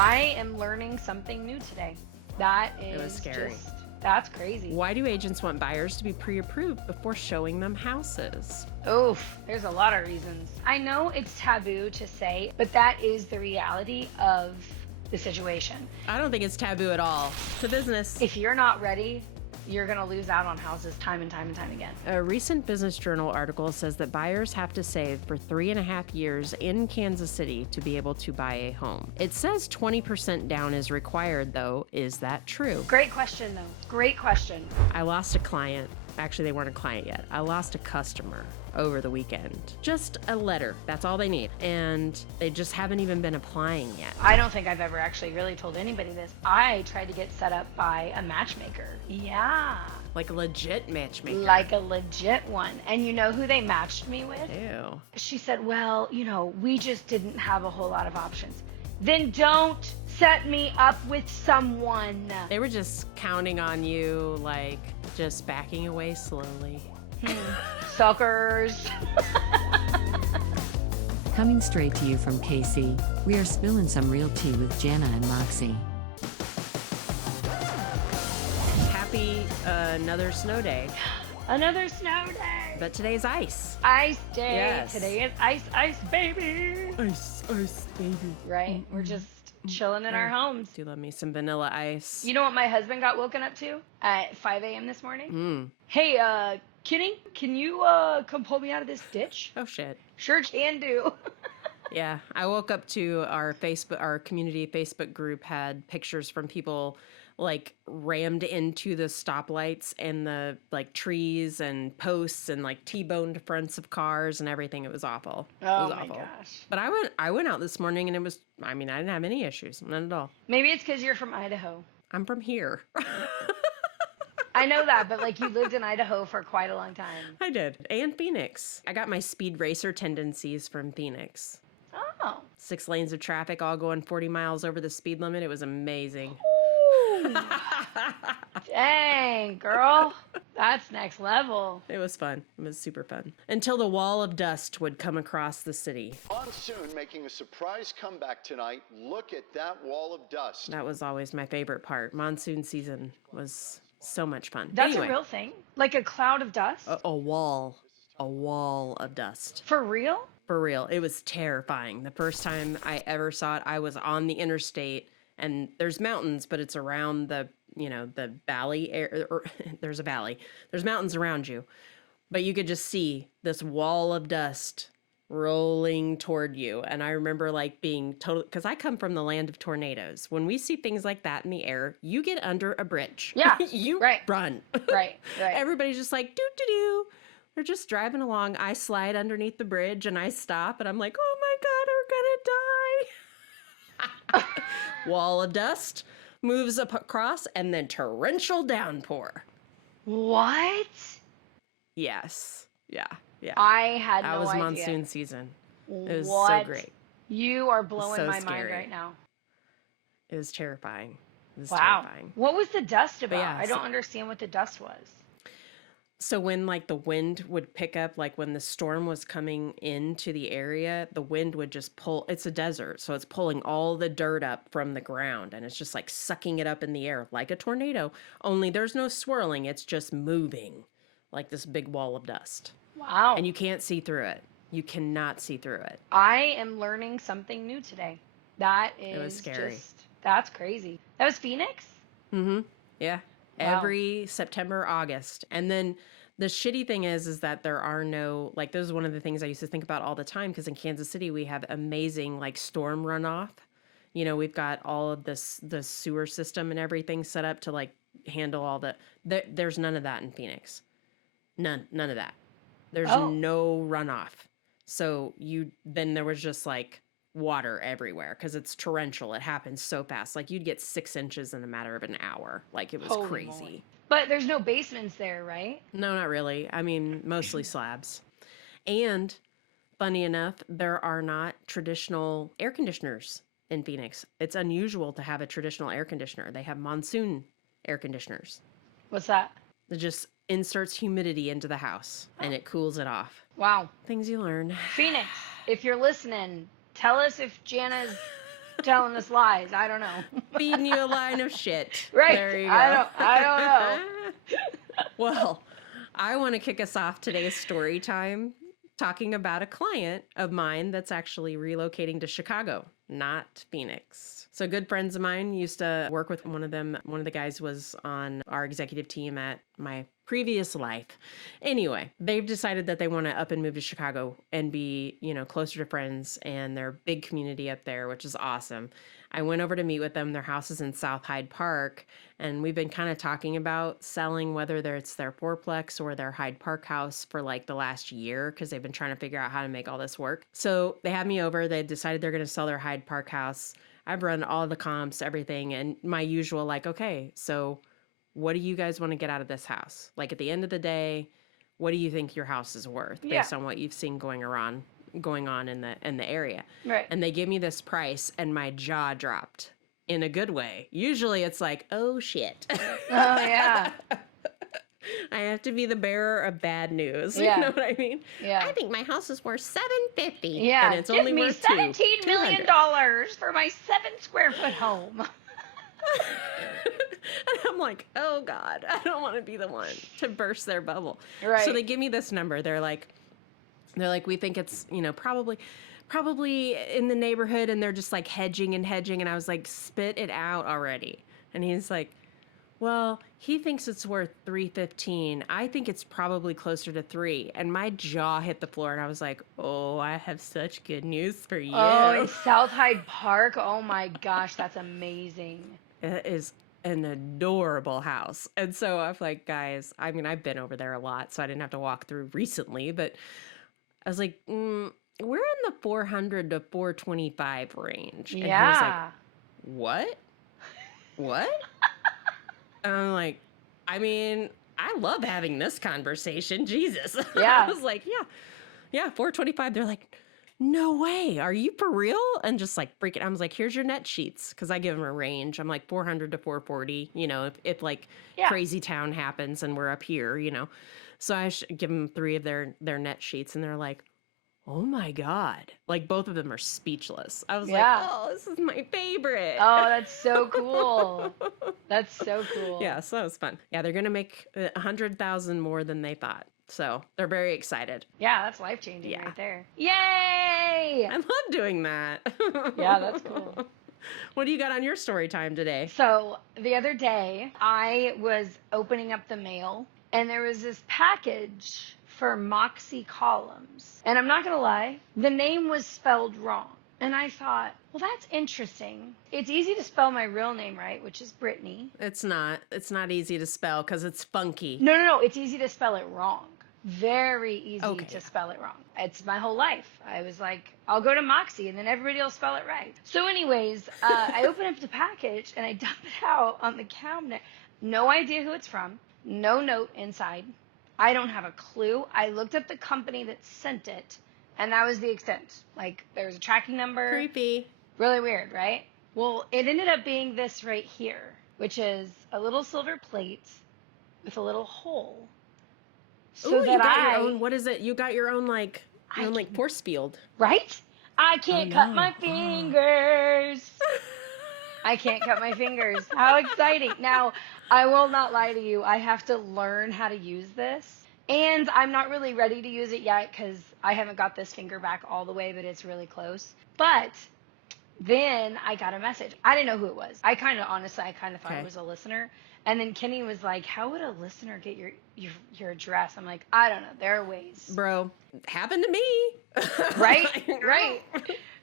I am learning something new today. That is It was scary. That's crazy. Why do agents want buyers to be pre-approved before showing them houses? Oof, there's a lot of reasons. I know it's taboo to say, but that is the reality of the situation. I don't think it's taboo at all. It's a business. If you're not ready, you're going to lose out on houses time and time and time again. A recent Business Journal article says that buyers have to save for 3.5 years in Kansas City to be able to buy a home. It says 20% down is required, though. Is that true? Great question, though. Great question. I lost a client. Actually, they weren't a client yet. I lost a customer over the weekend. Just a letter. That's all they need. And they just haven't even been applying yet. I don't think I've ever actually really told anybody this. I tried to get set up by a matchmaker. Yeah. Like a legit matchmaker. Like a legit one. And you know who they matched me with? Ew. She said, well, we just didn't have a whole lot of options. Then don't set me up with someone. They were just counting on you, like just backing away slowly. Suckers. Coming straight to you from KC, we are spilling some real tea with Jana and Moxie. Happy another snow day. Another snow day. But today's ice. Ice day. Yes. Today is ice, baby. Ice, baby. Right? We're just chilling in our homes. Do love me some vanilla ice. You know what my husband got woken up to at 5 a.m. this morning? Hey, Kenny, can you come pull me out of this ditch? Oh shit. Sure can do. Yeah, I woke up to our community Facebook group had pictures from people like rammed into the stoplights and the like trees and posts and like T-boned fronts of cars and everything. It was awful. It was my awful. gosh. But I went out this morning and it was, I didn't have any issues, none at all. Maybe it's because you're from Idaho. I'm from here. I know that, but like you lived in Idaho for quite a long time. I did. And Phoenix. I got my speed racer tendencies from Phoenix. Oh. 6 lanes of traffic, all going 40 miles over the speed limit. It was amazing. Dang, girl. That's next level. It was fun. It was super fun. Until the wall of dust would come across the city. Monsoon making a surprise comeback tonight. Look at that wall of dust. That was always my favorite part. Monsoon season was so much fun. That's anyway, a real thing? Like a cloud of dust? a wall of dust. For real? For real. It was terrifying. The first time I ever saw it, I was on the interstate and there's mountains, but it's around the valley there's a valley. There's mountains around you. But you could just see this wall of dust rolling toward you. And I remember like being total, because I come from the land of tornadoes. When we see things like that in the air, you get under a bridge. Yeah. You right. run. Right. Everybody's just like, doo-doo-doo. They're just driving along. I slide underneath the bridge and I stop and I'm like, oh my God, we're gonna die. Wall of dust moves up across and then torrential downpour. What? Yes. Yeah. I had no idea. That was monsoon season. It was What? so great. You are blowing so my scary. mind right now. It was terrifying. It was Wow. terrifying. What was the dust about? yeah, I don't understand what the dust was. So when like the wind would pick up, like when the storm was coming into the area, the wind would just pull. It's a desert, so it's pulling all the dirt up from the ground and it's just like sucking it up in the air like a tornado. Only there's no swirling. It's just moving like this big wall of dust. Wow. And you can't see through it. You cannot see through it. I am learning something new today. That is It was scary. That's crazy. That was Phoenix? Mm-hmm. Yeah. Wow. Every September, August. And then the shitty thing is that there are no, like, this is one of the things I used to think about all the time, because in Kansas City, we have amazing, like, storm runoff. You know, we've got all of this, the sewer system and everything set up to, like, handle all there's none of that in Phoenix. None of that. There's no runoff. So then there was just, like, water everywhere because it's torrential. It happens so fast. Like you'd get 6 inches in a matter of an hour. Like it was Holy crazy. moly. But there's no basements there, right? No, not really. I mean, mostly slabs. And funny enough, there are not traditional air conditioners in Phoenix. It's unusual to have a traditional air conditioner. They have monsoon air conditioners. What's that? It just inserts humidity into the house and it cools it off. Wow. Things you learn. Phoenix, if you're listening, tell us if Jana's telling us lies. I don't know. Feeding you a line of shit. Right. There you go. I don't know. Well, I want to kick us off today's story time talking about a client of mine that's actually relocating to Chicago, not Phoenix. So good friends of mine used to work with one of them. One of the guys was on our executive team at my previous life. Anyway, they've decided that they want to up and move to Chicago and be, closer to friends and their big community up there, which is awesome. I went over to meet with them. Their house is in South Hyde Park, and we've been kind of talking about selling, whether it's their fourplex or their Hyde Park house for like the last year, because they've been trying to figure out how to make all this work. So they had me over. They decided they're going to sell their Hyde Park house. I've run all the comps, everything, and my usual like, okay, so what do you guys want to get out of this house? Like at the end of the day, what do you think your house is worth based on what you've seen going on in the area? Right. And they gave me this price and my jaw dropped in a good way. Usually it's like, oh shit. Oh yeah. I have to be the bearer of bad news. Yeah. You know what I mean? Yeah. I think my house is worth $750. Yeah. And it's Give only me worth $17 million $200. for my 7-square-foot home. And I'm like, oh God, I don't want to be the one to burst their bubble. Right. So they give me this number. They're like, we think it's, probably in the neighborhood, and they're just like hedging. And I was like, spit it out already. And he's like, well, he thinks it's worth $315. I think it's probably closer to $3. And my jaw hit the floor, and I was like, oh, I have such good news for you. Oh, in South Hyde Park. Oh my gosh, that's amazing. It is an adorable house. And so I'm like, guys, I mean, I've been over there a lot, so I didn't have to walk through recently, but I was like, we're in the 400 to 425 range. And he was like, what? And I'm like, I mean, I love having this conversation. Jesus. Yeah. I was like, yeah, 425. They're like, no way. Are you for real? And just like freaking, I was like, here's your net sheets. Cause I give them a range. I'm like 400 to 440, if like crazy town happens and we're up here, so I give them 3 of their net sheets, and they're like, oh my God. Like both of them are speechless. I was like, oh, this is my favorite. Oh, that's so cool. That's so cool. Yeah. So that was fun. Yeah. They're going to make 100,000 more than they thought. So they're very excited. Yeah, that's life-changing right there. Yay! I love doing that. Yeah, that's cool. What do you got on your story time today? So the other day, I was opening up the mail, and there was this package for Moxie columns. And I'm not going to lie, the name was spelled wrong. And I thought, well, that's interesting. It's easy to spell my real name right, which is Brittany. It's not easy to spell because it's funky. No. It's easy to spell it wrong. Very easy to spell it wrong. It's my whole life. I was like, I'll go to Moxie and then everybody will spell it right. So anyways, I open up the package and I dump it out on the cabinet. No idea who it's from. No note inside. I don't have a clue. I looked up the company that sent it, and that was the extent. Like, there was a tracking number. Creepy. Really weird, right? Well, it ended up being this right here, which is a little silver plate with a little hole. So Ooh, that you got your own, what is it? You got your own, force field. Right? I can't cut my fingers. I can't cut my fingers. How exciting. Now, I will not lie to you. I have to learn how to use this. And I'm not really ready to use it yet because I haven't got this finger back all the way, but it's really close. But then I got a message. I didn't know who it was. I kind of thought it was a listener. And then Kenny was like, how would a listener get your address? I'm like, I don't know. There are ways. Bro, happened to me. Right.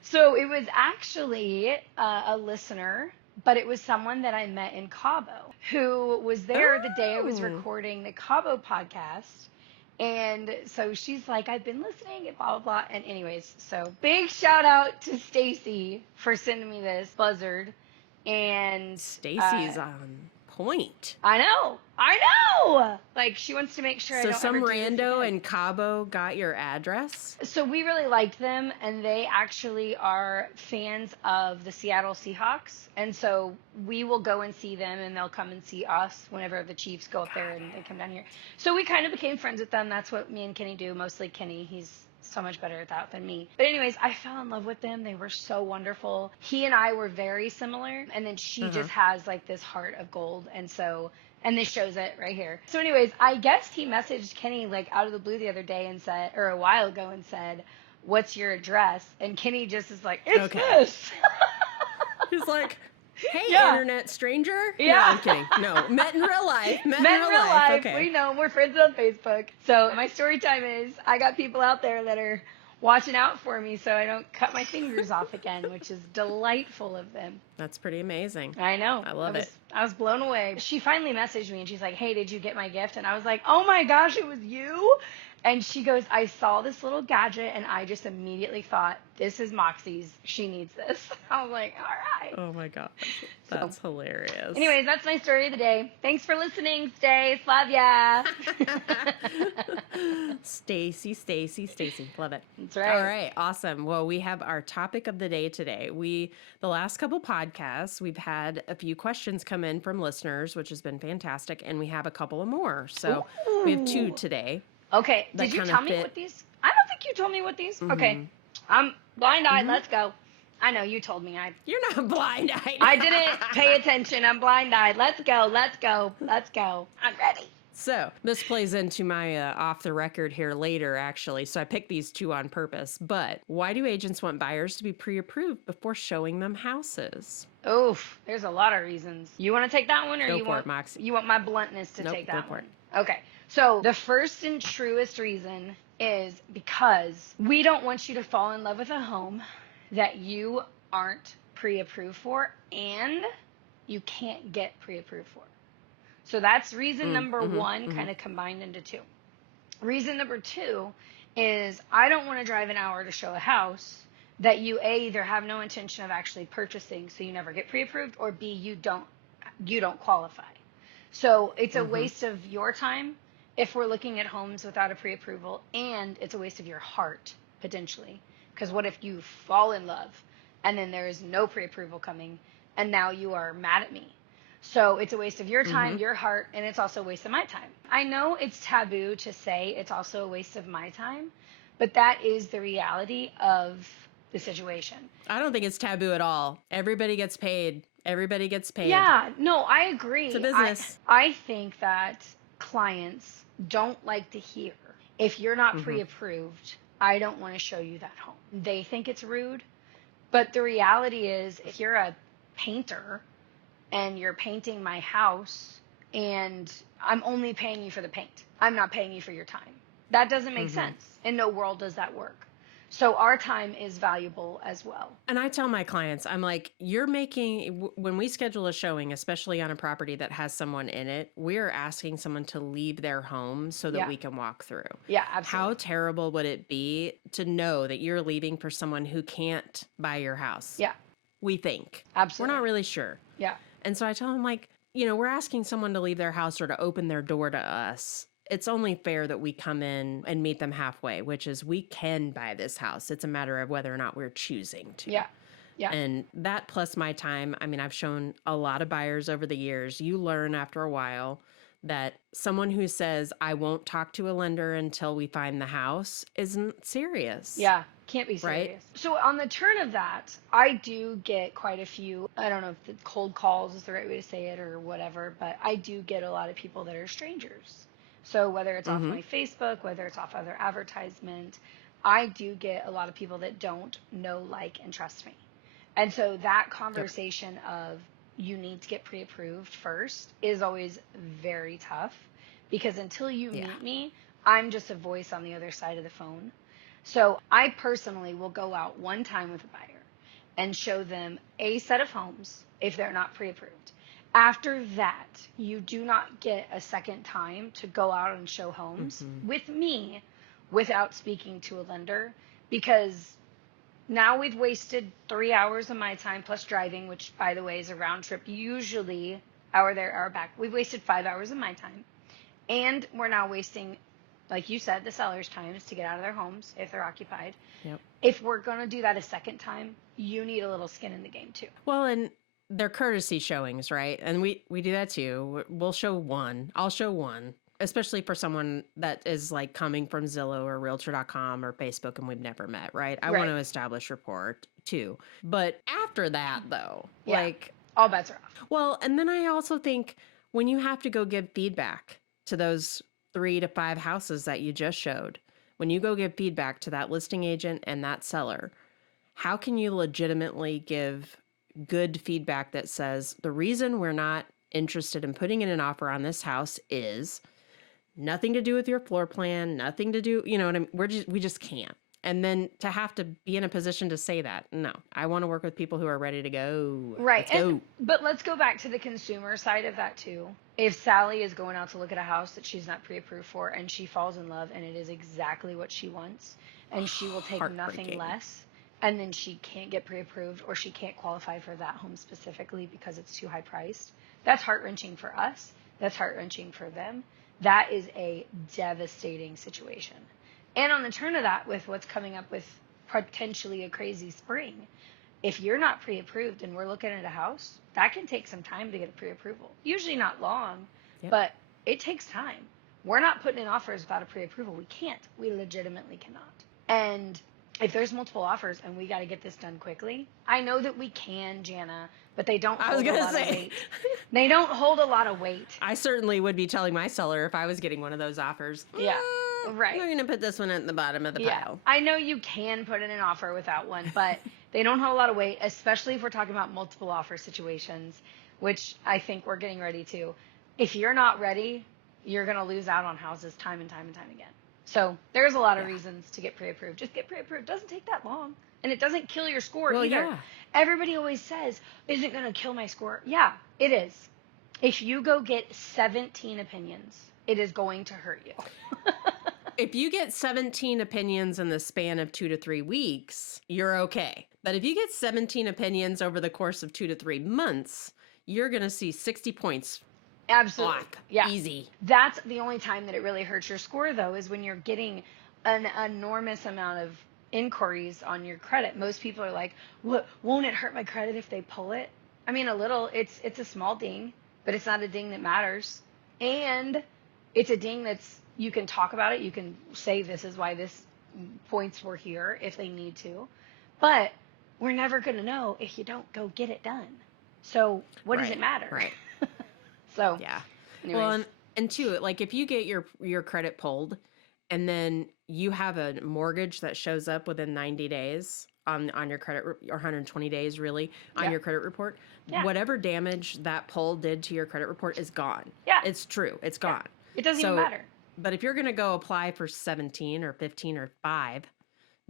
So it was actually a listener, but it was someone that I met in Cabo who was there the day I was recording the Cabo podcast. And so she's like, I've been listening and blah, blah, blah. And anyways, so big shout out to Stacy for sending me this buzzard. And Stacy's on point. I know. Like, she wants to make sure I don't some ever do this rando again. in Cabo got your address? So we really liked them, and they actually are fans of the Seattle Seahawks. And so we will go and see them, and they'll come and see us whenever the Chiefs go up there and they come down here. So we kind of became friends with them. That's what me and Kenny do. Mostly Kenny. He's so much better at that than me. But anyways, I fell in love with them. They were so wonderful. He and I were very similar. And then she just has like this heart of gold. And this shows it right here. So anyways, I guess he messaged Kenny like out of the blue the other day and said, or a while ago, and said, "What's your address?" And Kenny just is like, "It's this." He's like, "Hey, Yeah. internet stranger." Yeah. No, I'm kidding. No, met in real life. Met in real life. Okay. We know, we're friends on Facebook. So my story time is I got people out there that are watching out for me so I don't cut my fingers off again, which is delightful of them. That's pretty amazing. I know. I love it. I was blown away. She finally messaged me and she's like, "Hey, did you get my gift?" And I was like, "Oh my gosh, it was you?" And she goes, "I saw this little gadget and I just immediately thought, this is Moxie's. She needs this." I was like, all right. Oh my gosh. That's hilarious. Anyways, that's my story of the day. Thanks for listening, Stace. Love ya. Stacy. Love it. That's right. All right. Awesome. Well, we have our topic of the day today. The last couple podcasts, we've had a few questions come in from listeners, which has been fantastic. And we have a couple of more. So we have 2 today. Okay. that Did you kind tell of me fit. what these? I don't think you told me what these. Okay. I'm blind-eyed. Let's go. I know you told me. You're not blind-eyed. I didn't pay attention. I'm blind-eyed. Let's go. I'm ready. So this plays into my off the record here later, actually. So I picked these 2 on purpose. But why do agents want buyers to be pre-approved before showing them houses? Oof, there's a lot of reasons. You want to take that one, or Go you for want it, Moxie. you want my bluntness to Nope, take go that for one? it. Okay. So the first and truest reason is because we don't want you to fall in love with a home that you aren't pre-approved for and you can't get pre-approved for. So that's reason number 1, kind of combined into 2. Reason number 2 is I don't want to drive an hour to show a house that you either have no intention of actually purchasing, so you never get pre-approved, or B, you don't qualify. So it's a waste of your time if we're looking at homes without a pre-approval, and it's a waste of your heart potentially, because what if you fall in love and then there is no pre-approval coming and now you are mad at me? So it's a waste of your time, your heart, and it's also a waste of my time. I know it's taboo to say it's also a waste of my time, but that is the reality of the situation. I don't think it's taboo at all. Everybody gets paid. Yeah, no, I agree. It's a business. I think that clients don't like to hear, if you're not pre-approved, I don't want to show you that home. They think it's rude, but the reality is if you're a painter and you're painting my house and I'm only paying you for the paint, I'm not paying you for your time. That doesn't make sense. In no world does that work. So our time is valuable as well. And I tell my clients, I'm like, when we schedule a showing, especially on a property that has someone in it, we're asking someone to leave their home so that we can walk through. Yeah, absolutely. How terrible would it be to know that you're leaving for someone who can't buy your house? Yeah. We think. Absolutely. We're not really sure. Yeah. And so I tell them, like, we're asking someone to leave their house or to open their door to us. It's only fair that we come in and meet them halfway, which is we can buy this house. It's a matter of whether or not we're choosing to. Yeah. Yeah. And that plus my time, I mean, I've shown a lot of buyers over the years. You learn after a while that someone who says, I won't talk to a lender until we find the house isn't serious. Yeah. Can't be serious. Right? So on the turn of that, I do get quite a few, I don't know if the cold calls is the right way to say it or whatever, but I do get a lot of people that are strangers. So whether it's off my Facebook, whether it's off other advertisement, I do get a lot of people that don't know, like, and trust me. And so that conversation of you need to get pre-approved first is always very tough, because until you meet me, I'm just a voice on the other side of the phone. So I personally will go out one time with a buyer and show them a set of homes if they're not pre-approved. After that, you do not get a second time to go out and show homes with me without speaking to a lender, because now we've wasted 3 hours of my time plus driving, which, by the way, is a round trip, usually hour there, hour back. We've wasted 5 hours of my time. And we're now wasting, like you said, the seller's times to get out of their homes if they're occupied. Yep. If we're going to do that a second time, you need a little skin in the game too. Well, and they're courtesy showings, right? And we do that too. We'll show one. I'll show one. especially for someone that is like coming from Zillow or Realtor.com or Facebook and we've never met, right? I want to establish rapport too. But after that, though, like all bets are off. Well, and then I also think when you have to go give feedback to those 3 to 5 houses that you just showed, when you go give feedback to that listing agent and that seller, how can you legitimately give good feedback that says the reason we're not interested in putting in an offer on this house is nothing to do with your floor plan, nothing to do, you know what I mean? We just can't. And then to have to be in a position to say that, no, I want to work with people who are ready to go. Right. Let's go. But let's go back to the consumer side of that too. If Sally is going out to look at a house that she's not pre-approved for and she falls in love and it is exactly what she wants and she will take nothing less, and then she can't get pre-approved or she can't qualify for that home specifically because it's too high priced, that's heart-wrenching for us. That's heart-wrenching for them. That is a devastating situation. And on the turn of that, with what's coming up with potentially a crazy spring, if you're not pre-approved and we're looking at a house, that can take some time to get a pre-approval. Usually not long, but it takes time. We're not putting in offers without a pre-approval. We can't. We legitimately cannot. And if there's multiple offers and we got to get this done quickly, I know that we can, Jana, but they don't hold a lot of weight. They don't hold a lot of weight. I certainly would be telling my seller if I was getting one of those offers. Yeah. Right. We're going to put this one at the bottom of the pile. I know you can put in an offer without one, but they don't hold a lot of weight, especially if we're talking about multiple offer situations, which I think we're getting ready to. If you're not ready, you're going to lose out on houses time and time and time again. So there's a lot of reasons to get pre-approved. Just get pre-approved. It doesn't take that long. And it doesn't kill your score either. Yeah. Everybody always says, is it going to kill my score? Yeah, it is. If you go get 17 opinions, it is going to hurt you. If you get 17 opinions in the span of 2 to 3 weeks, you're okay. But if you get 17 opinions over the course of 2 to 3 months, you're going to see 60 points. Absolutely. Off. Yeah. Easy. That's the only time that it really hurts your score, though, is when you're getting an enormous amount of inquiries on your credit. Most people are like, "What? Won't it hurt my credit if they pull it?" I mean, a little. It's a small ding, but it's not a ding that matters. And it's a ding that's, you can talk about it. You can say this is why this points were here if they need to. But we're never going to know if you don't go get it done. So what does it matter? Right. So, yeah. Anyways. Well, and two, like if you get your credit pulled and then you have a mortgage that shows up within 90 days on your credit, or 120 days really on your credit report, whatever damage that pull did to your credit report is gone. Yeah. It's true. It's gone. It doesn't even matter. But if you're going to go apply for 17 or 15 or 5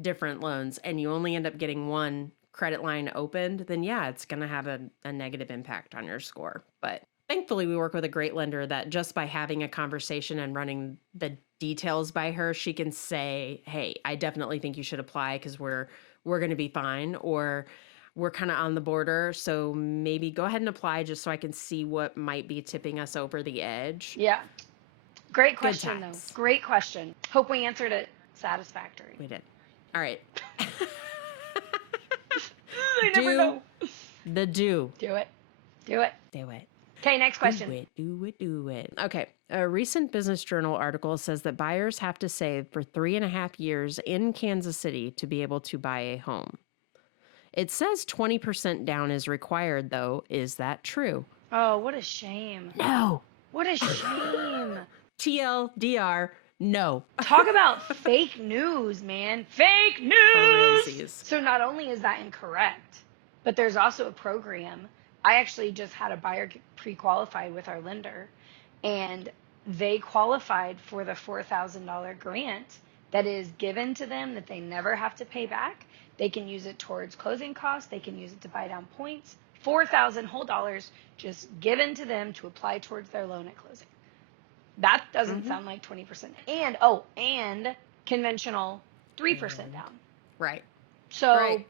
different loans and you only end up getting one credit line opened, then yeah, it's going to have a negative impact on your score. But thankfully, we work with a great lender that just by having a conversation and running the details by her, she can say, hey, I definitely think you should apply because we're going to be fine, or we're kind of on the border. So maybe go ahead and apply just so I can see what might be tipping us over the edge. Yeah. Great question, though. Great question. Hope we answered it satisfactory. We did. All right. I never know. Do it. Okay, next question. Do it. Okay. A recent Business Journal article says that buyers have to save for 3.5 years in Kansas City to be able to buy a home. It says 20% down is required, though. Is that true? Oh, what a shame. No. What a shame. TLDR, no. Talk about fake news, man. Fake news! So not only is that incorrect, but there's also a program. I actually just had a buyer pre-qualified with our lender, and they qualified for the $4,000 grant that is given to them that they never have to pay back. They can use it towards closing costs. They can use it to buy down points. $4,000 whole dollars just given to them to apply towards their loan at closing. That doesn't sound like 20%. And conventional 3% down. Right. So,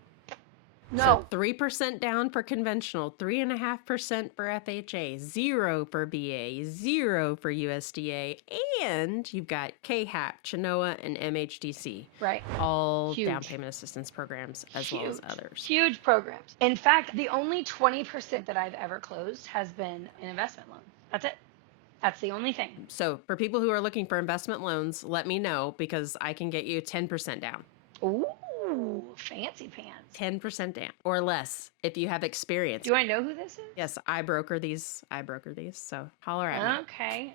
no. So 3% down for conventional, 3.5% for FHA, 0 for BA, 0 for USDA, and you've got KHAP, Chenoa, and MHDC. Right. All Huge. down payment assistance programs as well as others. Huge programs. In fact, the only 20% that I've ever closed has been an investment loan. That's it. That's the only thing. So for people who are looking for investment loans, let me know because I can get you 10% down. Ooh, fancy pants. 10% down or less if you have experience. Do I know who this is? Yes, I broker these. So holler at me. Okay.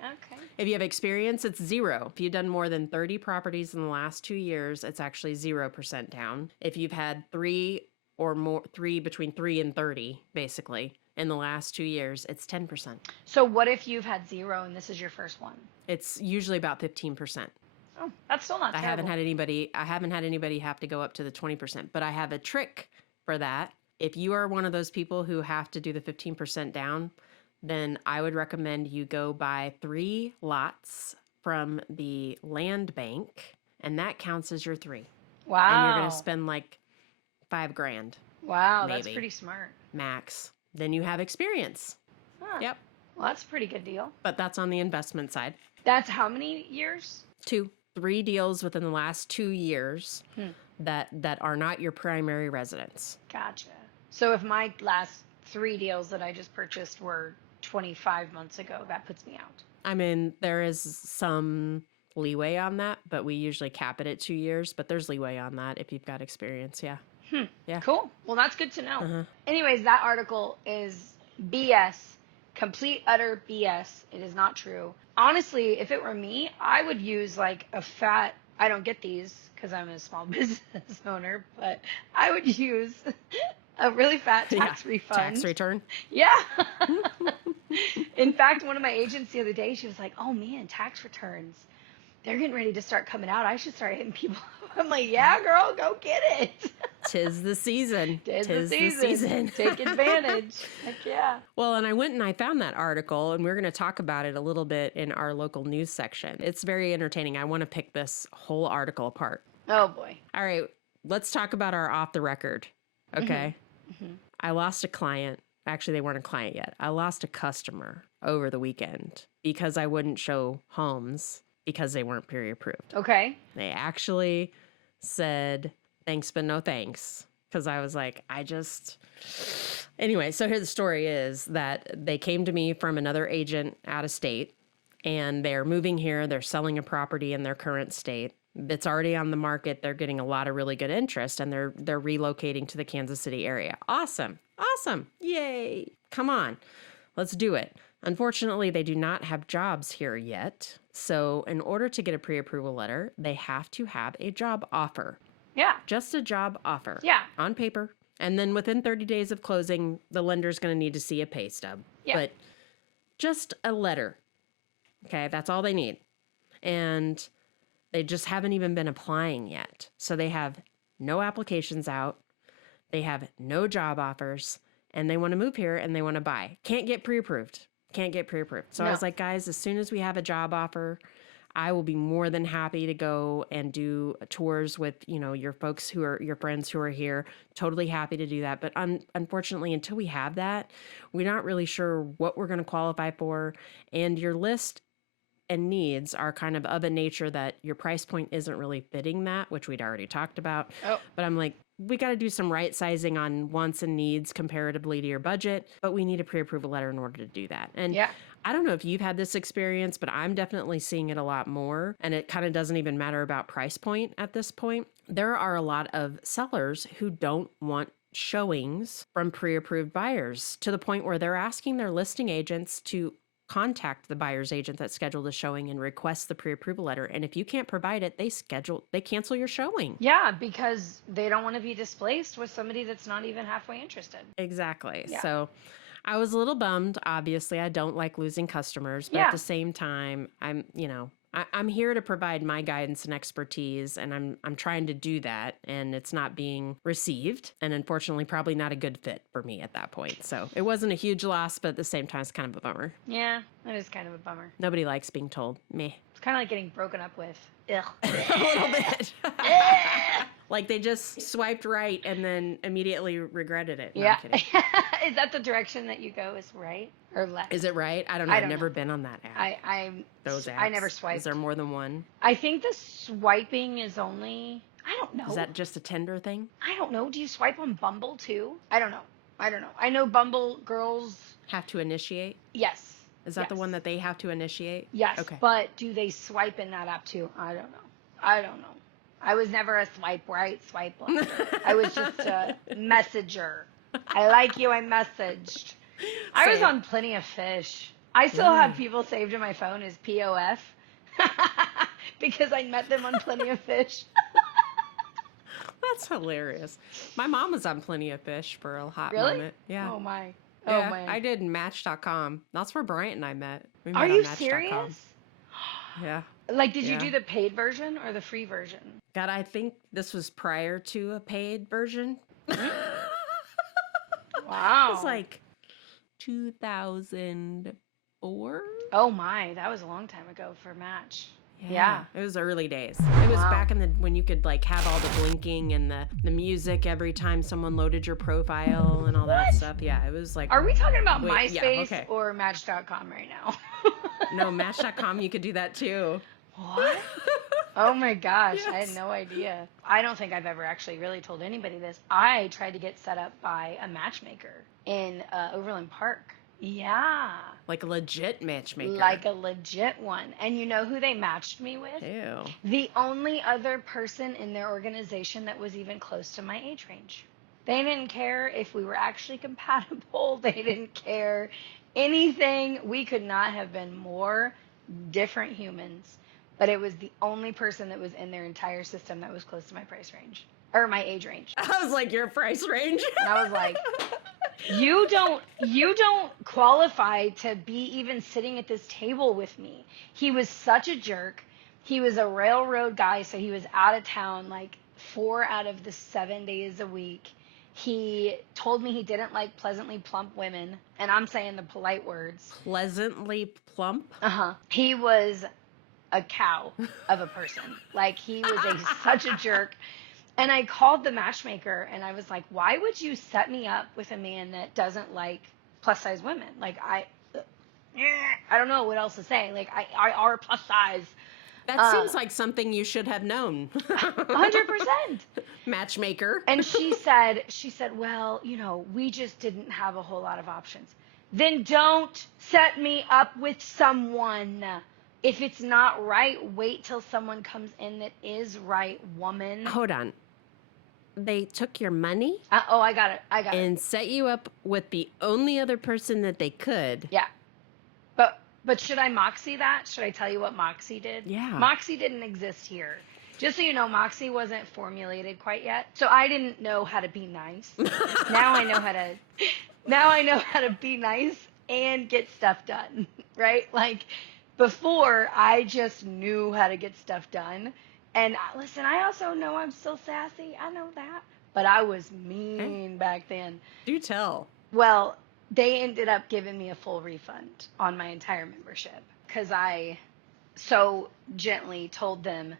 If you have experience, it's 0. If you've done more than 30 properties in the last 2 years, it's actually 0% down. If you've had 3 or more, between 3 and 30, basically, in the last 2 years, it's 10%. So what if you've had 0 and this is your first one? It's usually about 15%. Oh, that's still not terrible. I haven't had anybody have to go up to the 20%, but I have a trick for that. If you are one of those people who have to do the 15% down, then I would recommend you go buy 3 lots from the land bank, and that counts as your 3. Wow. And you're going to spend like $5,000. Wow, maybe, that's pretty smart. max. Then you have experience. Huh. Yep. Well, that's a pretty good deal. But that's on the investment side. That's how many years? 3 deals within the last 2 years that are not your primary residence. Gotcha. So if my last 3 deals that I just purchased were 25 months ago, that puts me out. I mean, there is some leeway on that, but we usually cap it at 2 years. But there's leeway on that if you've got experience. Yeah. Yeah. Cool. Well, that's good to know. Uh-huh. Anyways, that article is BS. Complete, utter BS. It is not true. Honestly, if it were me, I would use like a fat, I don't get these because I'm a small business owner, but I would use a really fat tax refund. Tax return. Yeah. In fact, one of my agents the other day, she was like, oh man, tax returns. They're getting ready to start coming out. I should start hitting people up. I'm like, yeah, girl, go get it. Tis the season. Tis the season. Take advantage. Heck yeah. Well, and I went and I found that article, and we're going to talk about it a little bit in our local news section. It's very entertaining. I want to pick this whole article apart. Oh, boy. All right, let's talk about our off the record. Okay. Mm-hmm. I lost a client. Actually, they weren't a client yet. I lost a customer over the weekend because I wouldn't show homes because they weren't pre-approved. Okay. They actually said, thanks, but no thanks. Because I was like, Anyway, so here the story is that they came to me from another agent out of state, and they're moving here. They're selling a property in their current state. It's already on the market. They're getting a lot of really good interest, and they're relocating to the Kansas City area. Awesome. Yay. Come on. Let's do it. Unfortunately, they do not have jobs here yet. So in order to get a pre-approval letter, they have to have a job offer. Yeah. Just a job offer. Yeah. On paper. And then within 30 days of closing, the lender's going to need to see a pay stub. Yeah. But just a letter. Okay, that's all they need. And they just haven't even been applying yet. So they have no applications out. They have no job offers. And they want to move here and they want to buy. Can't get pre-approved. So No. I was like, guys, as soon as we have a job offer, I will be more than happy to go and do tours with, your folks who are your friends who are here. Totally happy to do that. But unfortunately, until we have that, we're not really sure what we're going to qualify for. And your list and needs are kind of a nature that your price point isn't really fitting that, which we'd already talked about. Oh. But I'm like, we got to do some right sizing on wants and needs comparatively to your budget, but we need a pre-approval letter in order to do that. And Yeah. I don't know if you've had this experience, but I'm definitely seeing it a lot more. And it kind of doesn't even matter about price point at this point. There are a lot of sellers who don't want showings from pre-approved buyers to the point where they're asking their listing agents to contact the buyer's agent that scheduled the showing and request the pre-approval letter. And if you can't provide it, they cancel your showing. Yeah, because they don't want to be displaced with somebody that's not even halfway interested. Exactly. Yeah. So I was a little bummed. Obviously, I don't like losing customers, but Yeah. at the same time, I'm here to provide my guidance and expertise, and I'm trying to do that, and it's not being received, and unfortunately, probably not a good fit for me at that point. So it wasn't a huge loss, but at the same time, it's kind of a bummer. Yeah, that is kind of a bummer. Nobody likes being told, meh. It's kind of like getting broken up with. Ugh. A little bit. Like they just swiped right and then immediately regretted it. No, Yeah. I'm kidding. Is that the direction that you go, is right or left? Is it right? I don't know. I I've don't never know. been on that app. I Those apps. I never swiped. Is there more than one? I think the swiping is only, I don't know. Is that just a Tinder thing? I don't know. Do you swipe on Bumble too? I don't know. I know Bumble girls, Have to initiate? yes. Is that the Yes. one that they have to initiate? Yes, Okay. but do they swipe in that app too? I don't know. I was never a swipe right, swipe left. I was just a messenger. I like you, I messaged. I was Same. on Plenty of Fish. I still have people saved in my phone as POF because I met them on Plenty of Fish. That's hilarious. My mom was on Plenty of Fish for a hot Really? moment. Yeah. Oh my. Oh Yeah, man. I did Match.com. That's where Bryant and I met. We Are met on you Match.com. serious? Yeah. Like, did you Yeah. do the paid version or the free version? God, I think this was prior to a paid version. Wow. It's like 2004. Oh my, that was a long time ago for Match. Yeah. It was early days. It was Wow. back in the when you could like have all the blinking and the music every time someone loaded your profile and all that stuff. Yeah, it was like. Are we talking about Wait, yeah, MySpace okay. or Match.com right now? No, Match.com, you could do that too. What? Oh my gosh, I had Yes. no idea. I don't think I've ever actually really told anybody this. I tried to get set up by a matchmaker in Overland Park. Yeah. Like a legit matchmaker. Like a legit one. And you know who they matched me with? Ew. The only other person in their organization that was even close to my age range. They didn't care if we were actually compatible. They didn't care anything. We could not have been more different humans. But it was the only person that was in their entire system that was close to my price range. Or my age range. I was like, your price range? And I was like, you don't qualify to be even sitting at this table with me. He was such a jerk. He was a railroad guy, so he was out of town like 4 out of the 7 days a week. He told me he didn't like pleasantly plump women, and I'm saying the polite words. Pleasantly plump? Uh-huh. He was a cow of a person. Like, he was such a jerk. And I called the matchmaker and I was like, why would you set me up with a man that doesn't like plus size women? Like, I don't know what else to say. Like, I are plus size. That seems like something you should have known. 100%. Matchmaker. And she said, well, you know, we just didn't have a whole lot of options. Then don't set me up with someone. If it's not right, wait till someone comes in that is right, woman. Hold on. They took your money I got it. and set you up with the only other person that they could. Yeah. But should I Moxie that? Should I tell you what Moxie did? Yeah. Moxie didn't exist here. Just so you know, Moxie wasn't formulated quite yet. So I didn't know how to be nice. Now I know how to be nice and get stuff done, right? Like, before, I just knew how to get stuff done. And listen, I also know I'm still sassy. I know that. But I was mean back then. Do tell. Well, they ended up giving me a full refund on my entire membership because I so gently told them,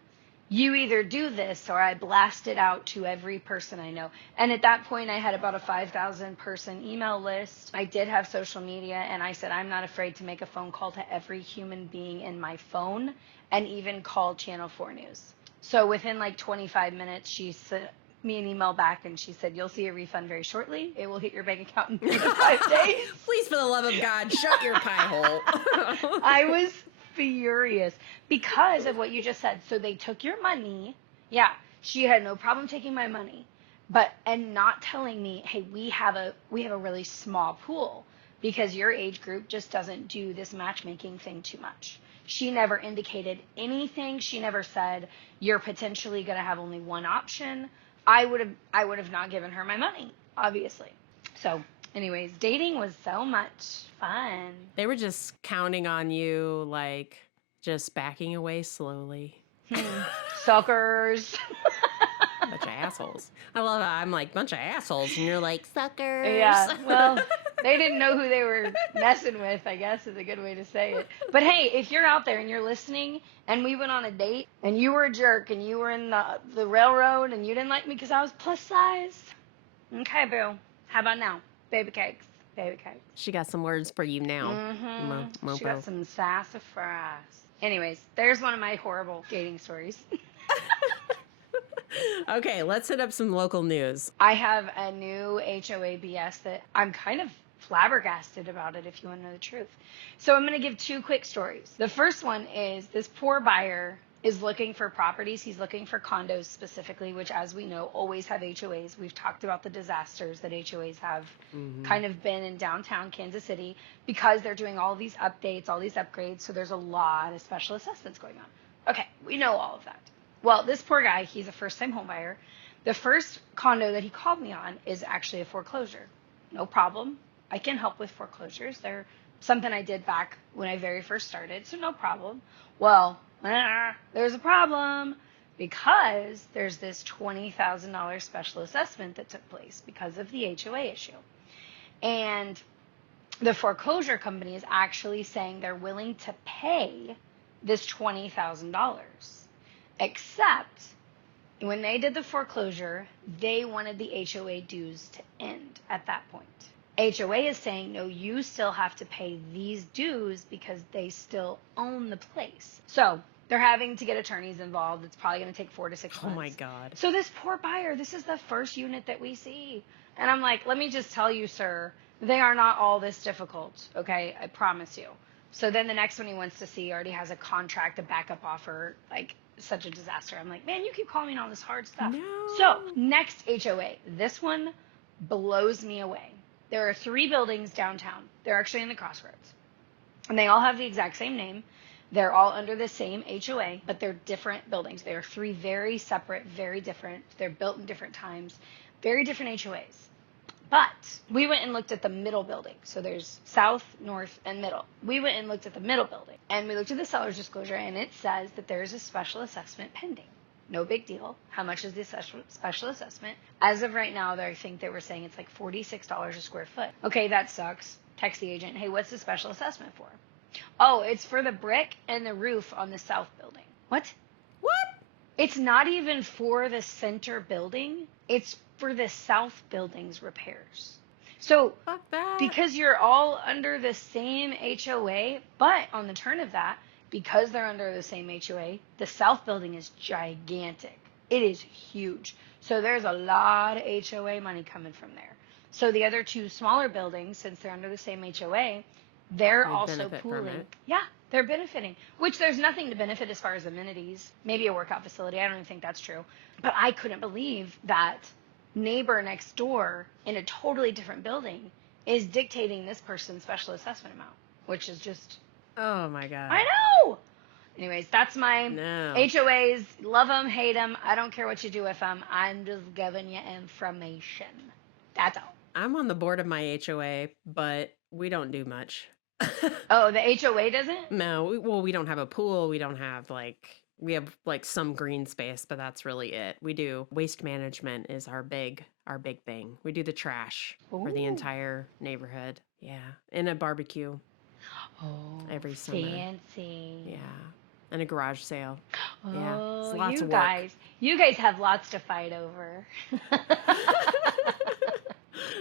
you either do this or I blast it out to every person I know. And at that point, I had about a 5,000 person email list. I did have social media, and I said, I'm not afraid to make a phone call to every human being in my phone and even call Channel 4 News. So within like 25 minutes, she sent me an email back and she said, you'll see a refund very shortly. It will hit your bank account in 3 to 5 days. Please, for the love of God, shut your pie hole. I was furious because of what you just said. So they took your money. Yeah, she had no problem taking my money, and not telling me, hey, we have a really small pool because your age group just doesn't do this matchmaking thing too much. She never indicated anything. She never said you're potentially going to have only one option. I would have not given her my money, obviously. So, anyways, dating was so much fun. They were just counting on you, like, just backing away slowly. Suckers. Bunch of assholes. I love how I'm like, bunch of assholes, and you're like, suckers. Yeah, well, they didn't know who they were messing with, I guess is a good way to say it. But hey, if you're out there and you're listening and we went on a date and you were a jerk and you were in the railroad and you didn't like me because I was plus size, okay, boo. How about now? Baby cakes. Baby cakes. She got some words for you now. Mm-hmm. She got some sassafras. Anyways, there's one of my horrible dating stories. Okay, let's hit up some local news. I have a new HOA BS that I'm kind of flabbergasted about it, if you want to know the truth. So I'm going to give 2 quick stories. The first one is this poor buyer is looking for properties. He's looking for condos specifically, which, as we know, always have HOAs. We've talked about the disasters that HOAs have kind of been in downtown Kansas City because they're doing all these updates, all these upgrades. So there's a lot of special assessments going on. Okay, we know all of that. Well, this poor guy, he's a first-time home buyer. The first condo that he called me on is actually a foreclosure. No problem. I can help with foreclosures. They're something I did back when I very first started, so no problem. Well, there's a problem because there's this $20,000 special assessment that took place because of the HOA issue. And the foreclosure company is actually saying they're willing to pay this $20,000. Except when they did the foreclosure, they wanted the HOA dues to end at that point. HOA is saying, no, you still have to pay these dues because they still own the place. So they're having to get attorneys involved. It's probably going to take 4 to 6 months. Oh my God. So this poor buyer, this is the first unit that we see. And I'm like, let me just tell you, sir, they are not all this difficult. Okay. I promise you. So then the next one he wants to see already has a contract, a backup offer, like such a disaster. I'm like, man, you keep calling me on this hard stuff. No. So next HOA, this one blows me away. There are 3 buildings downtown. They're actually in the crossroads. And they all have the exact same name. They're all under the same HOA, but they're different buildings. They are 3 very separate, very different. They're built in different times, very different HOAs. But we went and looked at the middle building. So there's south, north, and middle. We went and looked at the middle building. And we looked at the seller's disclosure, and it says that there's a special assessment pending. No big deal. How much is the special assessment? As of right now, I think they were saying it's like $46 a square foot. Okay, that sucks. Text the agent. Hey, what's the special assessment for? Oh, it's for the brick and the roof on the south building. What? What? It's not even for the center building. It's for the south building's repairs. So, Fuck that. because you're all under the same HOA, but on the turn of that, because they're under the same HOA, the south building is gigantic. It is huge. So there's a lot of HOA money coming from there. So the other 2 smaller buildings, since they're under the same HOA, they're also pooling. Yeah, they're benefiting, which there's nothing to benefit as far as amenities. Maybe a workout facility. I don't even think that's true. But I couldn't believe that neighbor next door in a totally different building is dictating this person's special assessment amount, which is just... Oh my God. I know. Anyways, that's my HOAs. Love them, hate them. I don't care what you do with them. I'm just giving you information. That's all. I'm on the board of my HOA, but we don't do much. Oh, the HOA doesn't? No, we don't have a pool. We don't have we have some green space, but that's really it. We do waste management is our big thing. We do the trash for the entire neighborhood. Yeah. And a barbecue. Oh, every summer. Fancy. Yeah. And a garage sale. Oh, yeah. It's lots you of guys. work. You guys have lots to fight over.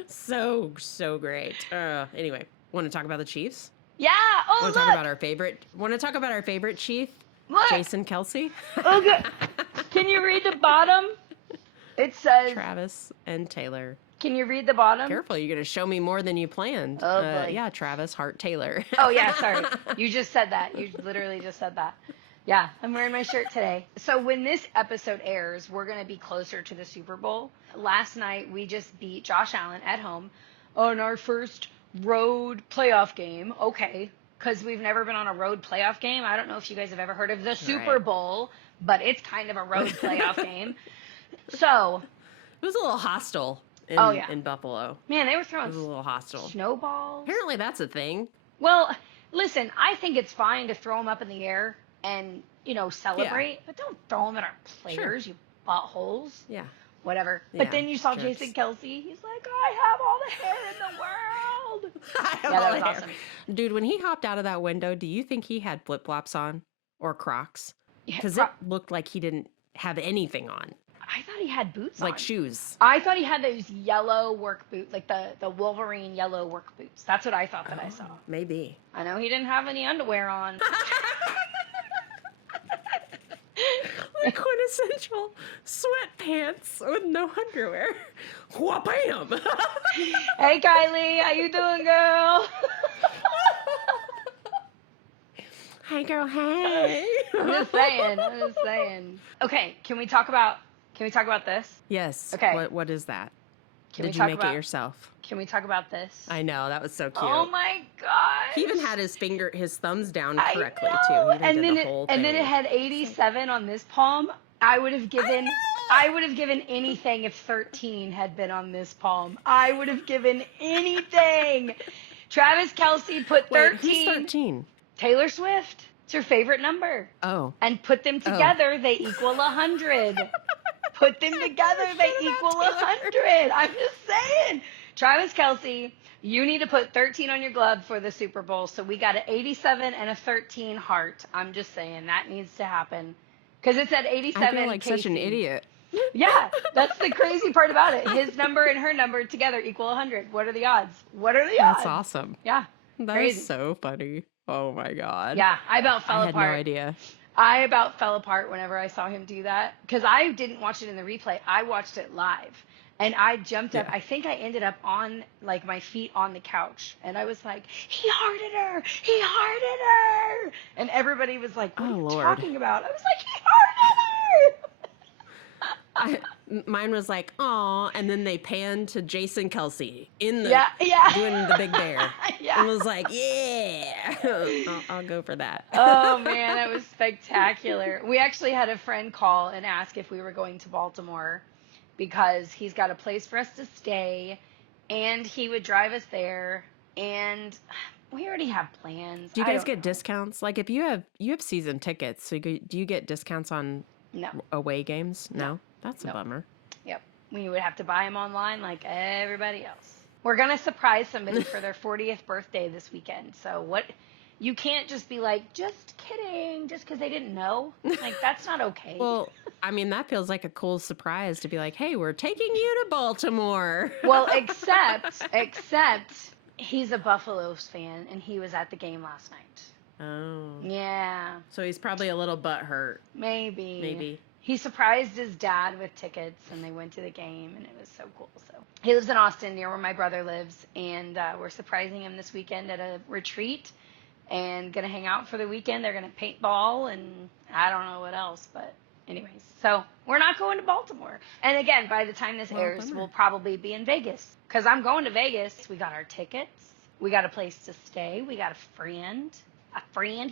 So great. Anyway, want to talk about the Chiefs? Yeah. Oh, Want to talk about our favorite? Want to talk about our favorite Chief? Look. Jason Kelsey. Okay. Can you read the bottom? It says Travis and Taylor. Can you read the bottom? Careful, you're going to show me more than you planned. Oh, boy. Yeah, Travis Hart Taylor. Oh, yeah, sorry. You just said that. You literally just said that. Yeah, I'm wearing my shirt today. So when this episode airs, we're going to be closer to the Super Bowl. Last night, we just beat Josh Allen at home on our first road playoff game. Okay, because we've never been on a road playoff game. I don't know if you guys have ever heard of the Super Bowl, but it's kind of a road playoff game. So it was a little hostile. In Buffalo. Man, they were throwing it was a little hostile. Snowballs. Apparently that's a thing. Well, listen, I think it's fine to throw them up in the air and, celebrate, but don't throw them at our players, you buttholes. Yeah. Whatever. Yeah, but then you saw jerks. Jason Kelsey. He's like, I have all the hair in the world. That was awesome. Dude, when he hopped out of that window, do you think he had flip-flops on or Crocs? Because Yeah, it looked like he didn't have anything on. I thought he had boots on. Like shoes. I thought he had those yellow work boots, like the Wolverine yellow work boots. That's what I thought that I saw. Maybe. I know he didn't have any underwear on. Quintessential sweatpants with no underwear. Wha-bam! Hey, Kylie, how you doing, girl? Hey, girl, hey. I'm just saying. I'm just saying. Okay, can we talk about this? Yes. Okay. What is that? Can Did we you talk make about it yourself? Can we talk about this? I know, that was so cute. Oh my gosh. He even had his thumbs down I correctly know. too. He even and did then the whole thing. And then it had 87 on this palm. I would have given anything if 13 had been on this palm. I would have given anything. Travis Kelce put 13. Wait, who's 13? Taylor Swift. It's her favorite number. Oh. And put them together, they equal 100. Put them together, they equal 100. I'm just saying. Travis Kelce, you need to put 13 on your glove for the Super Bowl. So we got an 87 and a 13 heart. I'm just saying that needs to happen. Because it's at 87. I feel like such an idiot. Yeah, that's the crazy part about it. His number and her number together equal 100. What are the odds? What are the odds? That's awesome. Yeah. That crazy. is so funny. Oh my God. Yeah, I about fell I had apart. no idea. I about fell apart whenever I saw him do that because I didn't watch it in the replay. I watched it live and I jumped up. Yeah. I think I ended up on like my feet on the couch and I was like, he hearted her. He hearted her. And everybody was like, what are you Lord. talking about? I was like, he hearted her. Mine was like, aw, and then they panned to Jason Kelce in the Yeah. doing the big bear. Yeah. And was like, yeah, I'll go for that. Oh man, that was spectacular. We actually had a friend call and ask if we were going to Baltimore because he's got a place for us to stay and he would drive us there and we already have plans. Do you guys get discounts? Like if you have season tickets, so do you get discounts on No. away games? No? That's a No. bummer. Yep. We would have to buy them online like everybody else. We're going to surprise somebody for their 40th birthday this weekend. So you can't just be like, just kidding, just because they didn't know. Like, that's not okay. Well, I mean, that feels like a cool surprise to be like, hey, we're taking you to Baltimore. Well, except he's a Buffaloes fan and he was at the game last night. Oh. Yeah. So he's probably a little butthurt. Maybe. He surprised his dad with tickets and they went to the game and it was so cool. So he lives in Austin near where my brother lives and we're surprising him this weekend at a retreat and gonna hang out for the weekend. They're gonna paintball and I don't know what else, but anyways. So we're not going to Baltimore. And again, by the time this airs, bummer. we'll probably be in Vegas because I'm going to Vegas. We got our tickets. We got a place to stay. We got a friend.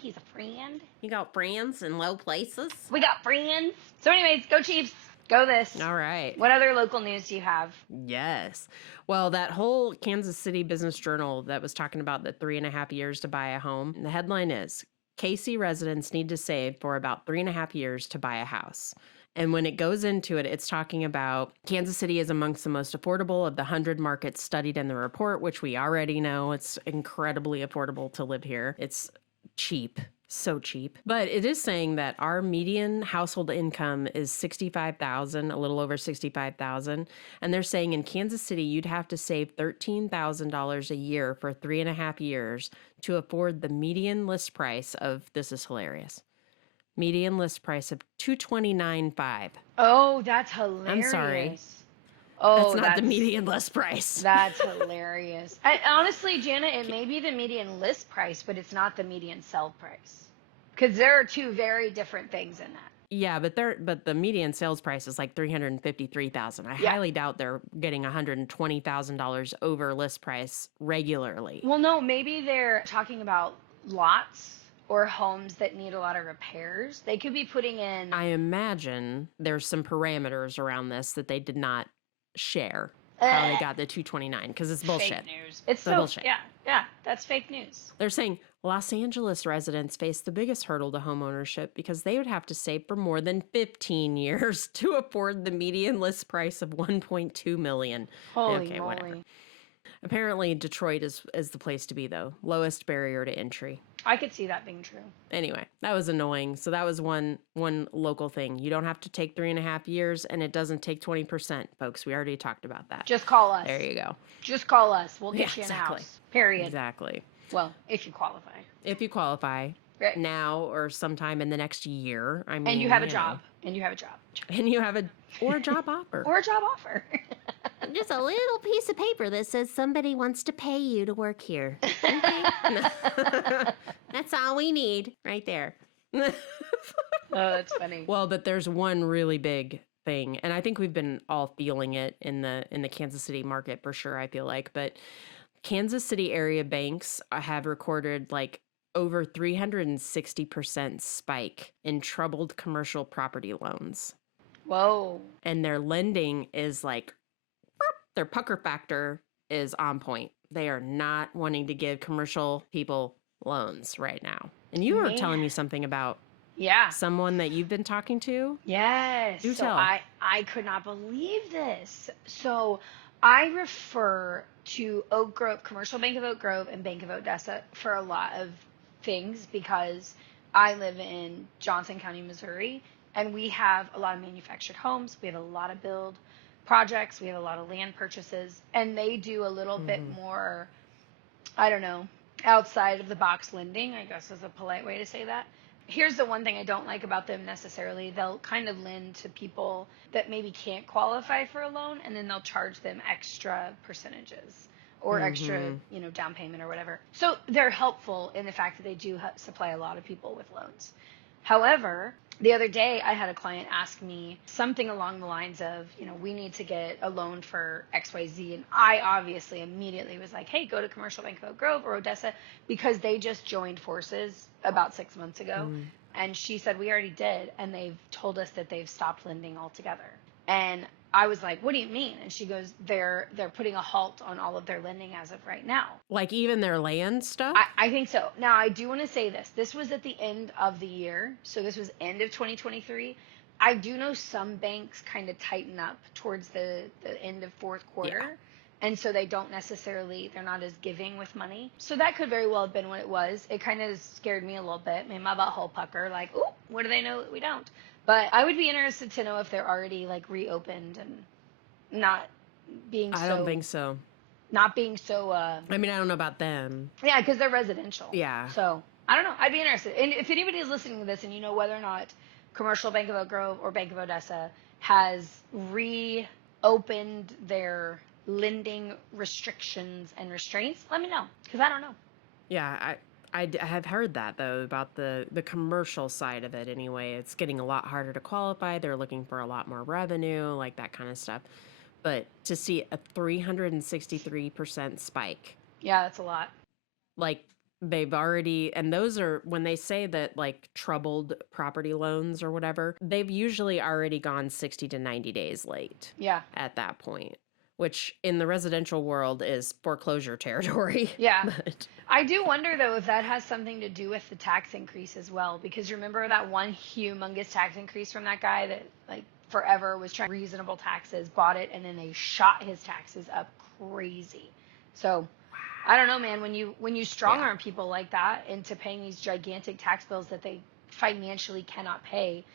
He's a friend. You got friends in low places? We got friends. So anyways, go Chiefs. Go this. All right. What other local news do you have? Yes. Well, that whole Kansas City Business Journal that was talking about the 3.5 years to buy a home, the headline is, KC residents need to save for about 3.5 years to buy a house. And when it goes into it, it's talking about Kansas City is amongst the most affordable of the 100 markets studied in the report, which we already know. It's incredibly affordable to live here. It's cheap, so cheap. But it is saying that our median household income is $65,000, a little over $65,000. And they're saying in Kansas City, you'd have to save $13,000 a year for 3.5 years to afford the median list price of, this is hilarious, median list price of $229,500. Oh, that's hilarious. I'm sorry. Oh, that's not the median list price. That's hilarious. Honestly, Janet, it may be the median list price, but it's not the median sell price. Because there are two very different things in that. Yeah, but the median sales price is like $353,000. I highly doubt they're getting $120,000 over list price regularly. Well, no, maybe they're talking about lots or homes that need a lot of repairs. They could be putting in. I imagine there's some parameters around this that they did not share. How they got the 229 because it's bullshit. Fake news. It's so so bullshit. Yeah, that's fake news. They're saying Los Angeles residents face the biggest hurdle to homeownership because they would have to save for more than 15 years to afford the median list price of $1.2 million. Holy moly. Apparently, Detroit is the place to be, though. Lowest barrier to entry. I could see that being true. Anyway, that was annoying. So that was one local thing. You don't have to take 3.5 years, and it doesn't take 20%, folks. We already talked about that. Just call us. There you go. Just call us. We'll get you in exactly. a house. Period. Exactly. Well, if you qualify. If you qualify Right. now or sometime in the next year. I mean, And you have a job. And you have a job. And you have a job offer. Or a job offer. Just a little piece of paper that says somebody wants to pay you to work here. Okay. That's all we need right there. Oh, that's funny. Well, but there's one really big thing, and I think we've been all feeling it in the Kansas City market for sure, I feel like, but Kansas City area banks have recorded like over 360% spike in troubled commercial property loans. Whoa. And their lending is like, their pucker factor is on point. They are not wanting to give commercial people loans right now. And you were telling me something about someone that you've been talking to? Yes. Do so tell. I could not believe this. So I refer to Oak Grove, Commercial Bank of Oak Grove and Bank of Odessa for a lot of things because I live in Johnson County, Missouri, and we have a lot of manufactured homes. We have a lot of build projects. We have a lot of land purchases, and they do a little bit more, I don't know, outside of the box lending, I guess is a polite way to say that. Here's the one thing I don't like about them necessarily. They'll kind of lend to people that maybe can't qualify for a loan, and then they'll charge them extra percentages or extra, down payment or whatever. So they're helpful in the fact that they do supply a lot of people with loans. However, the other day I had a client ask me something along the lines of, we need to get a loan for XYZ. And I obviously immediately was like, hey, go to Commercial Bank of Oak Grove or Odessa, because they just joined forces about 6 months ago. And she said, we already did. And they've told us that they've stopped lending altogether. And I was like, what do you mean? And she goes, they're putting a halt on all of their lending as of right now. Like even their land stuff? I think so. Now, I do want to say this. This was at the end of the year. So this was end of 2023. I do know some banks kind of tighten up towards the end of fourth quarter. Yeah. And so they're not as giving with money. So that could very well have been what it was. It kind of scared me a little bit, made my butthole pucker, like, ooh, what do they know that we don't? But I would be interested to know if they're already like reopened and not being I don't think so. Not being so... I mean, I don't know about them. Yeah, because they're residential. Yeah. So, I don't know. I'd be interested. And if anybody is listening to this and you know whether or not Commercial Bank of Oak Grove or Bank of Odessa has reopened their lending restrictions and restraints, let me know, because I don't know. Yeah, I have heard that, though, about the commercial side of it anyway. It's getting a lot harder to qualify. They're looking for a lot more revenue, like that kind of stuff. But to see a 363% spike. Yeah, that's a lot. Like, they've already, and those are, when they say that, like, troubled property loans or whatever, they've usually already gone 60 to 90 days late. Yeah. At that point, which in the residential world is foreclosure territory. Yeah. But I do wonder, though, if that has something to do with the tax increase as well, because remember that one humongous tax increase from that guy that, like, forever was trying reasonable taxes, bought it, and then they shot his taxes up crazy. So I don't know, man, when you strong arm people like that into paying these gigantic tax bills that they financially cannot pay,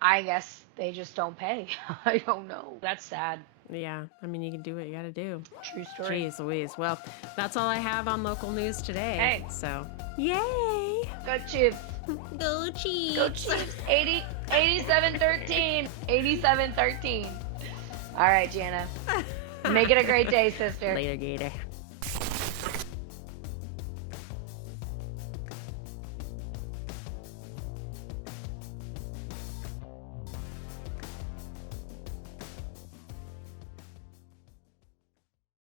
I guess they just don't pay. I don't know. That's sad. Yeah, I mean, you can do what you gotta do. True story. Jeez Louise. Well, that's all I have on local news today. Hey. So, yay! Go Chiefs. Go Chiefs. Go Chiefs. 87-13. 87-13. All right, Jana. Make it a great day, sister. Later, Gator.